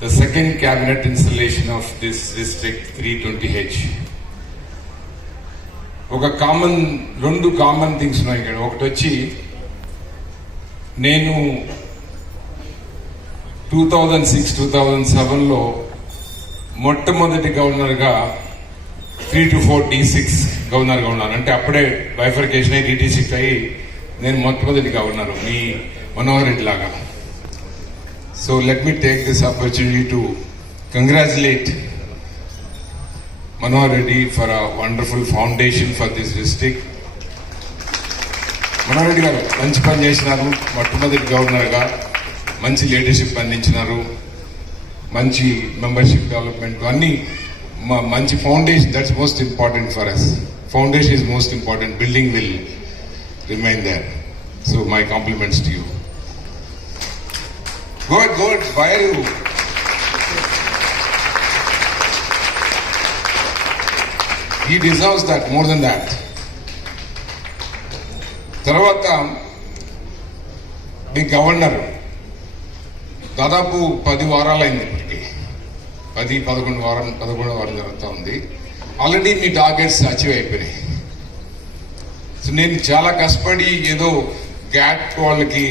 the second cabinet installation of this district 320H. రెండు common things ఉన్నాయి ఇక్కడ. ఒకటి వచ్చి నేను 2006-2007లో మొట్టమొదటి గవర్నర్గా 3 to 4 D6 గవర్నర్గా ఉన్నాను. అంటే అప్పుడే బైఫర్కేషన్ అయ్యి D6 అయ్యి నేను మొట్టమొదటి గవర్నర్ మీ మనోహర్ రెడ్డి లాగా. So let me take this opportunity to congratulate Manohar Reddy for a wonderful foundation for this district. Manohar రెడ్డి గారు మంచి పని చేసినారు. మొట్టమొదటి గవర్నర్గా మంచి లీడర్షిప్ అందించినారు, మంచి మెంబర్షిప్ డెవలప్మెంట్ అన్ని మంచి foundation. That's most important for us. Foundation is most important. Building will remain there. So my compliments to you. Good. Why are you? He deserves that, more than that. తర్వాత మీ గవర్నర్ దాదాపు 10 వారాలైంది. ఇప్పటికి 11 వారం జరుగుతూ ఉంది. ఆల్రెడీ మీ targets achieve అయిపోయినాయి. సో నేను చాలా కష్టపడి ఏదో గ్యాట్ వాళ్ళకి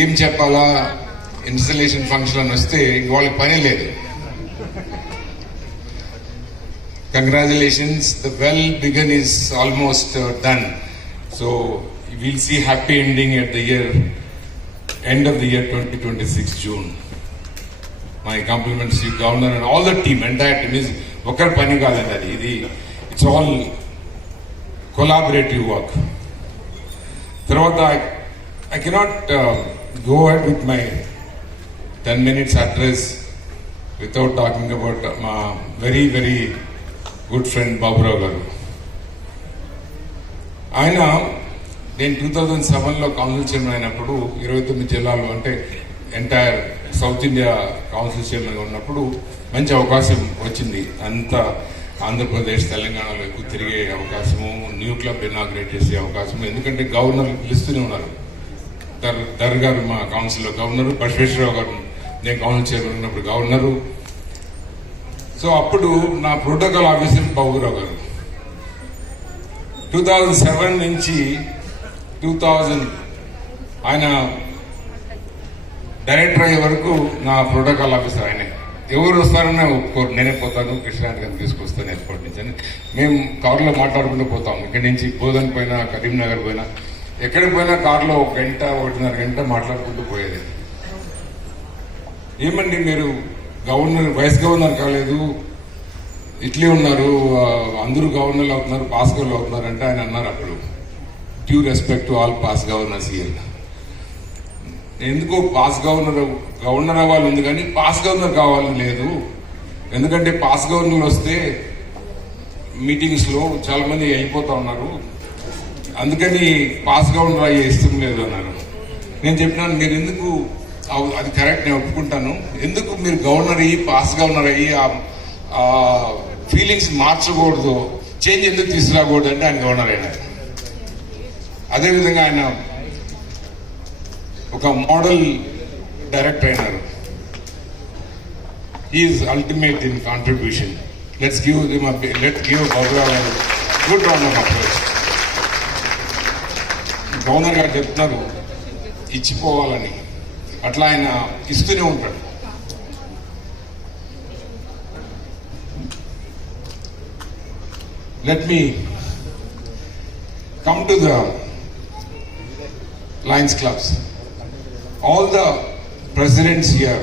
ఏం చెప్పాలా, ఇన్స్టలేషన్ ఫంక్షన్ అని వస్తే వాళ్ళకి పని లేదు. Congratulations, the well begun is almost done. So will see happy ending at the year end of the year 2026 June. My compliments to you, Governor, and all the team. Entire team is ఒకరి పని కాదండి అది. ఇది it's all collaborative work. తర్వాత I cannot go ahead with my 10 minutes address without talking about my very good friend Baburao garu. ఆయన నేను 2007లో council chairman అయినప్పుడు 29 జిల్లాలు అంటే ఎంటైర్ సౌత్ ఇండియా కౌన్సిల్ చైర్మన్గా ఉన్నప్పుడు మంచి అవకాశం వచ్చింది. అంతా ఆంధ్రప్రదేశ్ తెలంగాణలో ఎక్కువ తిరిగే అవకాశము, న్యూ క్లబ్ ఇనాగ్రేట్ చేసే అవకాశము. ఎందుకంటే గవర్నర్ పిలుస్తూనే ఉన్నారు. దర్ గారు మా కౌన్సిల్లో గవర్నరు, బసవేశ్వరరావు గారు నేను కౌన్సిల్ చైర్మన్ ఉన్నప్పుడు గవర్నరు. సో అప్పుడు నా ప్రోటోకాల్ ఆఫీసర్ బాబురావు గారు. 2007 నుంచి 2000 ఆయన డైరెక్టర్ అయ్యే వరకు నా ప్రోటోకాల్ ఆఫీసర్ ఆయనే. ఎవరు వస్తారన్నా ఒప్పుకోరు, నేనే పోతాను, కృష్ణారెడ్డి గారిని తీసుకొస్తాను ఎయిర్పోర్ట్ నుంచి అని. మేము కారులో మాట్లాడుకుంటూ పోతాం. ఇక్కడి నుంచి బోధన్ పోయినా, కరీంనగర్ పోయినా, ఎక్కడికి పోయినా కారులో 1 గంట 1.5 గంట మాట్లాడుకుంటూ పోయేది. ఏమండి మీరు గవర్నర్, వైస్ గవర్నర్ కాలేదు, ఇట్లే ఉన్నారు, అందరూ గవర్నర్లు అవుతున్నారు, పాస్ గవర్నర్లు అవుతున్నారు అంటే ఆయన అన్నారు అప్పుడు, due respect to all pass governors here. ఎందుకో పాస్ గవర్నర్ అవ్వాలి ఉంది కానీ పాస్ గవర్నర్ కావాలని లేదు. ఎందుకంటే పాస్ గవర్నర్లు వస్తే మీటింగ్స్ లో చాలా మంది అయిపోతా ఉన్నారు, అందుకని పాస్ గవర్నర్ అయ్యే ఇష్టం లేదు అన్నారు. నేను చెప్పినాను, మీరు ఎందుకు, అది కరెక్ట్, నేను ఒప్పుకుంటాను, ఎందుకు మీరు గవర్నర్ అయ్యి పాస్ గవర్నర్ అయ్యి ఆ ఫీలింగ్స్ మార్చకూడదు, చేంజ్ ఎందుకు తీసుకురాకూడదు అంటే ఆయన గవర్నర్ అయినారు. అదేవిధంగా ఆయన ఒక మోడల్ డైరెక్టర్ అయినారు. Is ultimate in contribution. Let's give Baburao good round of approach. Governor గారు చెప్తున్నారు ఇచ్చిపోవాలని, అట్లా ఆయన ఇస్తూనే ఉంటాడు. Let me come to the Lions clubs. All the presidents here,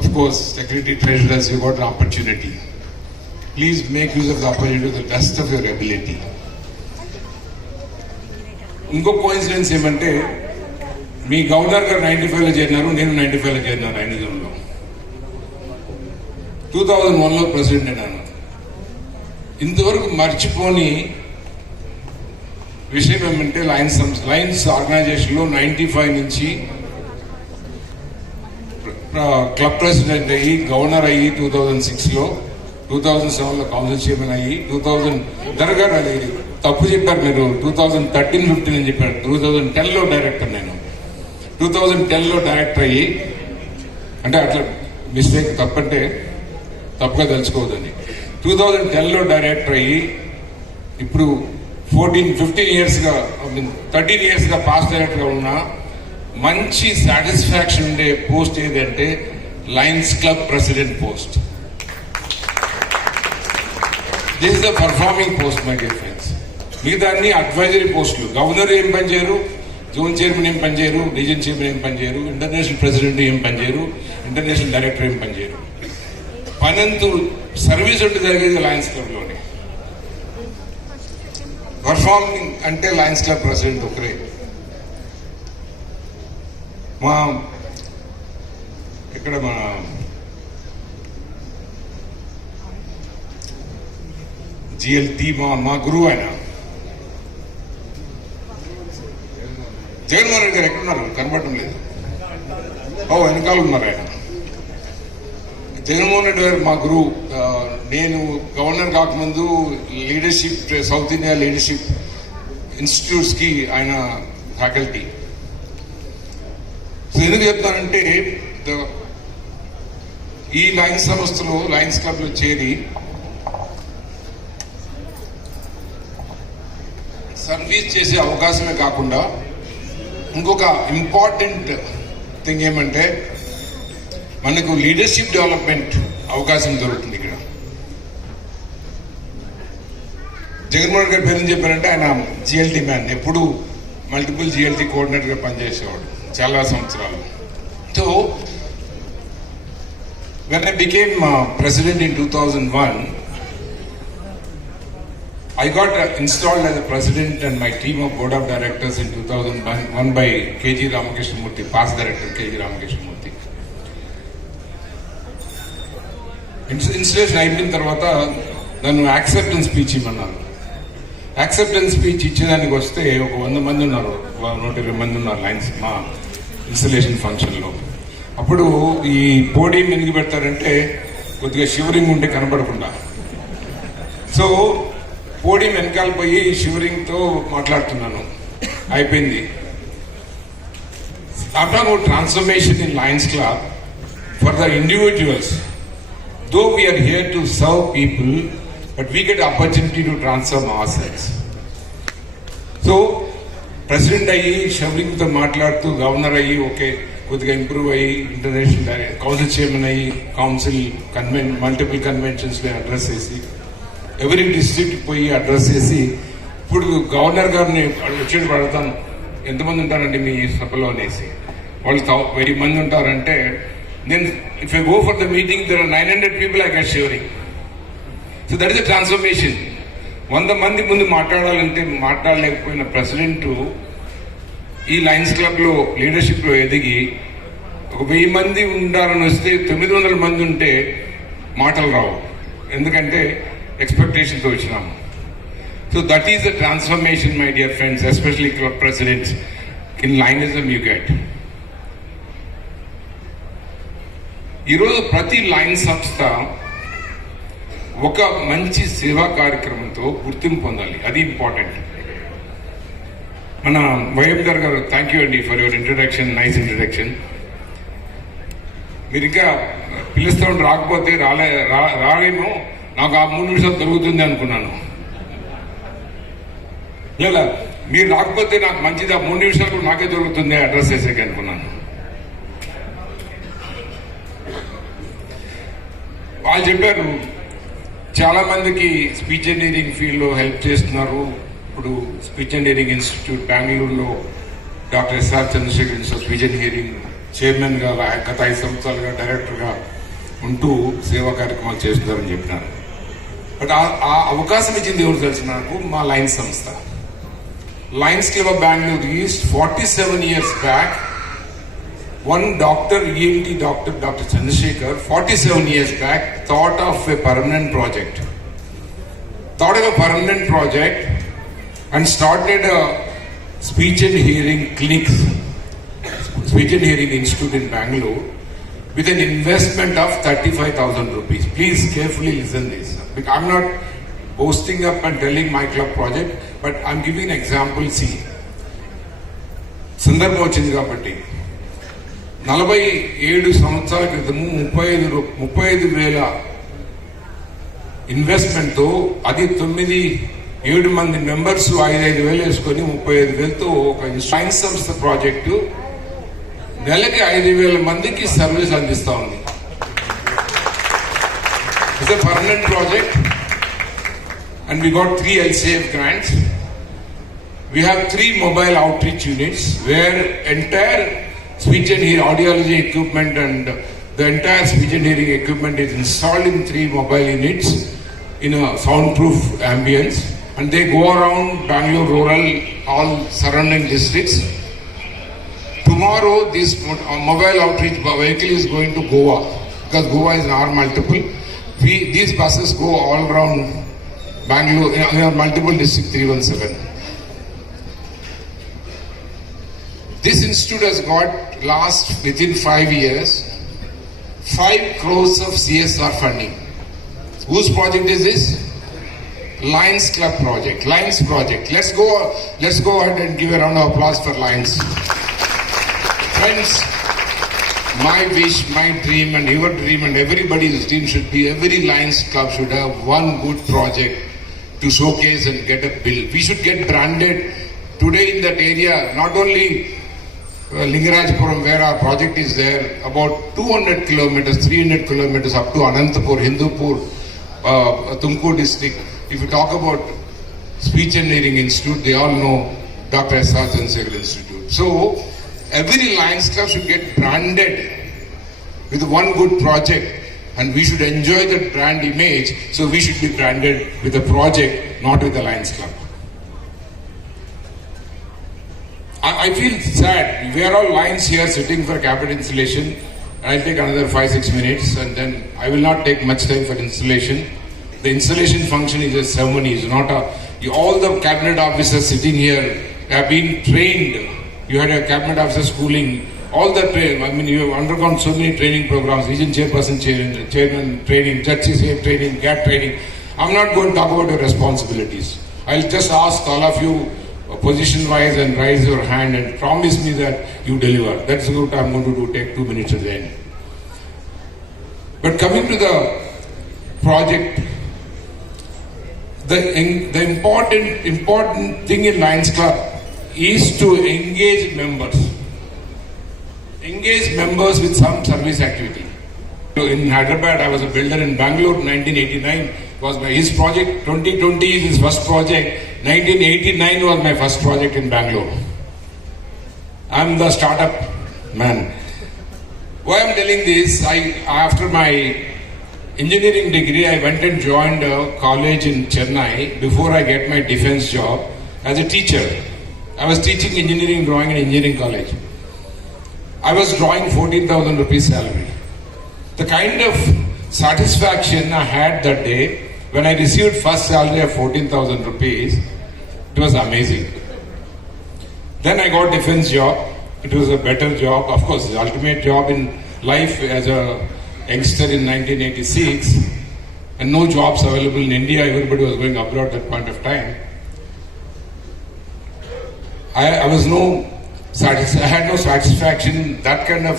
of course, secretary treasurers, you got an opportunity. Please make use of the opportunity to the best of your ability. ఇంకో కోఇన్సిడెన్స్ ఏమంటే, మీ గవర్నర్ గారు 95లో చేరినారు, నేను 95లో చేరినాను ఐనిజంలో. 2001లో ప్రెసిడెంట్ అయినాను. ఇంతవరకు మర్చిపోని విషయం ఏమంటే, లయన్స్ ఆర్గనైజేషన్లో 95 నుంచి క్లబ్ ప్రెసిడెంట్ అయ్యి, గవర్నర్ అయ్యి 2006లో, 2007లో కౌన్సిల్ చైర్మన్ అయ్యి, 2000 దర్గా అది తప్పు చెప్పారు మీరు, 2013-15 అని చెప్పారు. 2010లో డైరెక్టర్, నేను 2010లో డైరెక్టర్ అయ్యి అంటే అట్లా మిస్టేక్ తప్పంటే తప్పుగా తెలుసుకోవద్దని. 2010లో డైరెక్టర్ అయ్యి ఇప్పుడు 15 ఇయర్స్గా 13 ఇయర్స్గా పాస్ట్ డైరెక్టర్గా ఉన్న మంచి సాటిస్ఫాక్షన్ ఉండే పోస్ట్ ఏదంటే Lions club president post. This is the performing post my dear friends. మిగతా అన్ని అడ్వైజరీ పోస్టులు. గవర్నర్ ఏం పనిచేయరు, జోన్ చైర్మన్ ఏం పనిచేయరు, రీజన్ చైర్మన్ ఏం పనిచేయరు, ఇంటర్నేషనల్ ప్రెసిడెంట్ ఏం పనిచేయరు, ఇంటర్నేషనల్ డైరెక్టర్ ఏం పనిచేయరు. పనంతు సర్వీస్ ఉంటే జరిగేది లయన్స్ క్లబ్లోనే. పర్ఫార్మింగ్ అంటే లయన్స్ క్లబ్ ప్రెసిడెంట్ ఒకరే. ఇక్కడ మన జిఎల్టీ మా గురువు ఆయన జగన్మోహన్ రెడ్డి గారు ఎక్కడున్నారు? కనబడటం లేదు. వెనకాల ఉన్నారు ఆయన. జగన్మోహన్ రెడ్డి గారు మా గురువు. నేను గవర్నర్ కాకముందు లీడర్షిప్, సౌత్ ఇండియా లీడర్షిప్ ఇన్స్టిట్యూట్స్కి ఆయన ఫ్యాకల్టీ. సో ఎందుకు చెప్తానంటే ఈ లయన్స్ సంస్థలో, లయన్స్ క్లబ్లో చేరి సర్వీస్ చేసే అవకాశమే కాకుండా ఇంకొక ఇంపార్టెంట్ థింగ్ ఏమంటే మనకు లీడర్షిప్ డెవలప్మెంట్ అవకాశం దొరుకుతుంది ఇక్కడ. జగన్మోహన్ గారి పేరు చెప్పారంటే ఆయన జిఎల్టీ మ్యాన్. ఎప్పుడు మల్టిపుల్ జిఎల్టీ కోఆర్డినేటర్గా పనిచేసేవాడు చాలా సంవత్సరాలు. So when I became president in 2001, I got installed as a president and my team of board of directors in 2001 by KG Ramakrishnamurthy, past director KG Ramakrishnamurthy. Installation అయిపోయిన తర్వాత నన్ను acceptance speech ఇవ్వమన్నారు. Acceptance speech ఇచ్చేదానికి వస్తే ఒక 100 మంది ఉన్నారు, 120 మంది ఉన్నారు లైన్స్ మా ఇన్స్టలేషన్ ఫంక్షన్లో. అప్పుడు ఈ పోడియం ఎందుకు పెడతారంటే కొద్దిగా షివరింగ్ ఉంటే కనబడకుండా. సో పోడియం వెనకాల పోయి షివరింగ్తో మాట్లాడుతున్నాను. అయిపోయింది. After transformation in Lions club for the individuals. Though we are here to serve people, but we get opportunity to transform ourselves. So, president అయ్యి షవరింగ్తో మాట్లాడుతూ గవర్నర్ అయ్యి ఓకే కొద్దిగా ఇంప్రూవ్ అయ్యి ఇంటర్నేషనల్ కౌన్సిల్ చైర్మన్ అయ్యి కౌన్సిల్ మల్టిపుల్ కన్వెన్షన్స్లో అడ్రస్ చేసి ఎవరి డిస్ట్రిక్ట్ పోయి అడ్రస్ చేసి ఇప్పుడు గవర్నర్ గారిని వచ్చేటి పడతాను ఎంతమంది ఉంటారండి మీ సభలో అనేసి. వాళ్ళు 1000 మంది ఉంటారంటే then if I go for the meeting there are 900 people I get shivering. So that is a transformation. 100 మంది ముందు మాట్లాడాలంటే మాట్లాడలేకపోయిన ప్రెసిడెంట్ ఈ లయన్స్ క్లబ్లో లీడర్షిప్లో ఎదిగి ఒక 1000 మంది ఉండాలని వస్తే 900 మంది ఉంటే మాటలు రావు, ఎందుకంటే ఎక్స్పెక్టేషన్తో వచ్చినాము. So that is the transformation my dear friends, especially club presidents in lionism you get. ఈరోజు ప్రతి లయన్స్ సంస్థ ఒక మంచి సేవా కార్యక్రమంతో గుర్తింపు పొందాలి, అది ఇంపార్టెంట్. మన వైఎంఆర్ గారు థ్యాంక్ యూ అండి for your introduction, nice introduction. మీరు ఇంకా పిలుస్తూ రాకపోతే రాలేమో, నాకు ఆ 3 నిమిషాలు దొరుకుతుంది అనుకున్నాను. లేదా మీరు రాకపోతే నాకు మంచిది, ఆ 3 నిమిషాలు నాకే దొరుకుతుంది అడ్రస్ చేసేకి అనుకున్నాను. వాళ్ళు చెప్పారు చాలా మందికి స్పీచ్ అండ్ హియరింగ్ ఫీల్డ్లో హెల్ప్ చేస్తున్నారు. ఇప్పుడు స్పీచ్ అండ్ హియరింగ్ ఇన్స్టిట్యూట్ బెంగళూరులో doctor S R Chandrashekar institute speech and hearing చైర్మన్గా గత 5 సంవత్సరాలుగా డైరెక్టర్గా ఉంటూ సేవా కార్యక్రమాలు చేస్తున్నారని చెప్పినారు. బట్ ఆ అవకాశం ఇచ్చింది ఎవరు తెలుసు నాకు? మా లయన్స్ సంస్థ. లయన్స్ క్లబ్ ఆఫ్ బెంగళూరు ఈస్ట్ 47 years back, one doctor, ENT doctor, Dr. Chandrasekhar, 47 years back, thought of a permanent project and started a speech and hearing clinics, speech and hearing institute in Bangalore with an investment of 35,000 rupees. Please carefully listen this. I'm not boasting up and telling my club project, but I'm giving an example. See, సందర్భం వచ్చింది కాబట్టి 47 సంవత్సరాల క్రితము 35,000 ఇన్వెస్ట్మెంట్తో అది 7 మంది మెంబర్స్ 5,000 వేసుకొని 35,000తో ఒక సైన్స్ సంస్థ ప్రాజెక్టు నెలకి 5,000 మందికి సర్వీస్ అందిస్తా ఉంది. It's a permanent project and we got 3 LCF grants. We have 3 mobile outreach units where entire speech and hearing audiology equipment and the entire speech and hearing equipment is installed in 3 mobile units in a soundproof ambience, and they go around Bangalore rural, all surrounding districts. Tomorrow this mobile outreach vehicle is going to Goa, because Goa is our multiple. These buses go all around Bangalore in our multiple district 317. This institute has got within 5 years 5 crores of CSR funding. Whose project is this? Lions Club project, Lions project. Let's go ahead and give a round of applause for Lions. Friends, my wish, my dream and your dream and everybody's dream should be every Lions Club should have one good project to showcase and get a bill. We should get branded today in that area, not only Lingarajapuram where our project is there, about 200 kilometers, 300 kilometers up to Anantapur, Hindupur, Tumkur district. If you talk about Speech and Hearing Institute, they all know Dr. S.R. Chandrasekhar Institute. So, every Lions Club should get branded with one good project, and we should enjoy that brand image. So, we should be branded with a project, not with the Lions Club. I feel sad. We are all Lions here sitting for cabinet installation. I'll take another 5-6 minutes, and then I will not take much time for installation. The installation function is a ceremony. It's not all the cabinet officers sitting here have been trained. You had a cabinet officer schooling. All the you have undergone so many training programs. Region chairperson chairman training, judges training, GAT training. I'm not going to talk about your responsibilities. I'll just ask all of you position wise and raise your hand and promise me that you deliver. That's what I'm going to do. Take 2 minutes at the end. But coming to the project, the important thing in Lions Club is to engage members with some service activity. In Hyderabad, I was a builder. In Bangalore, 1989 was his project. 2020 is his first project. 1989 was my first project in Bangalore. I'm the startup man. Why I'm telling this? After my engineering degree, I went and joined a college in Chennai before I get my defense job as a teacher. I was teaching engineering drawing in engineering college. I was drawing 14,000 rupees salary. The kind of satisfaction I had that day when I received first salary of 14,000 rupees, it was amazing. Then I got defense job. It was a better job. Of course, the ultimate job in life as a youngster in 1986, and no jobs available in India. Everybody was going abroad at that point of time. I had no satisfaction, that kind of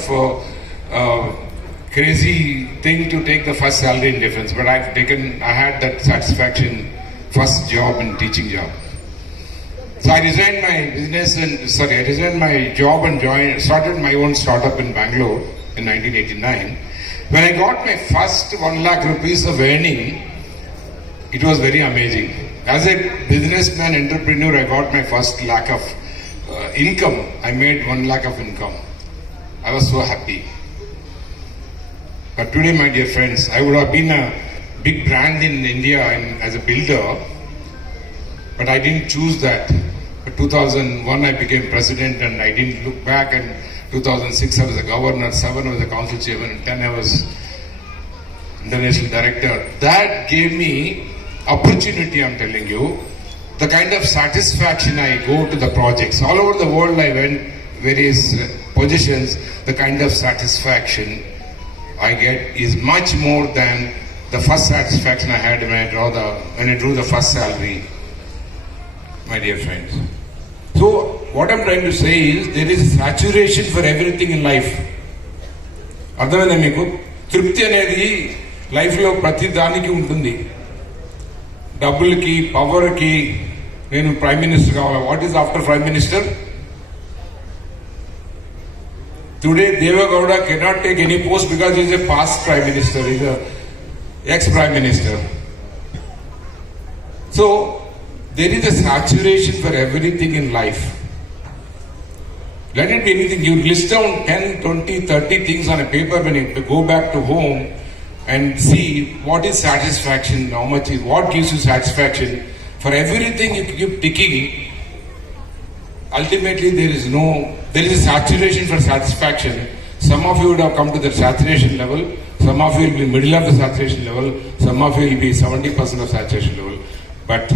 crazy thing to take the first salary in defense. But I had that satisfaction, first job and teaching job. So I resigned my my job and started my own startup in Bangalore in 1989. When I got my first 1 lakh rupees of earning, it was very amazing. As a businessman, entrepreneur, I got my first lakh of income. I made 1 lakh of income. I was so happy. But today, my dear friends, I would have been a big brand in India as a builder, but I didn't choose that. In 2001, I became president, and I didn't look back. And 2006, I was a governor, 7 I was a council chairman, and 10 I was international director. That gave me opportunity, I'm telling you. The kind of satisfaction I go to the projects. All over the world I went, various positions, the kind of satisfaction I get is much more than the first satisfaction I had when I drew the first salary, my dear friends. So what I'm trying to say is there is saturation for everything in life. అర్థమైందా మీకు? తృప్తి అనేది లైఫ్లో ప్రతి దానికి ఉంటుంది. డబ్బులకి, పవర్కి, నేను ప్రైమ్ మినిస్టర్ కావాలి. What is after prime minister? Today Deve Gowda cannot take any post because is a past prime minister, is X prime minister. So there is a saturation for everything in life. Let it be anything. You list down 10, 20, 30 things on a paper when you go back to home and see what is satisfaction, how much is, what gives you satisfaction. For everything you keep ticking, ultimately there is a saturation for satisfaction. Some of you would have come to the saturation level, some of you will be middle of the saturation level, some of you will be 70% of saturation level. But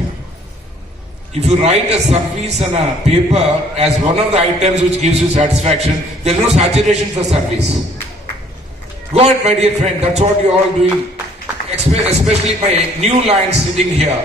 if you write a service on a paper as one of the items which gives you satisfaction, there is no saturation for service. Go ahead, my dear friend, that's what you are all doing. Especially my new lions sitting here.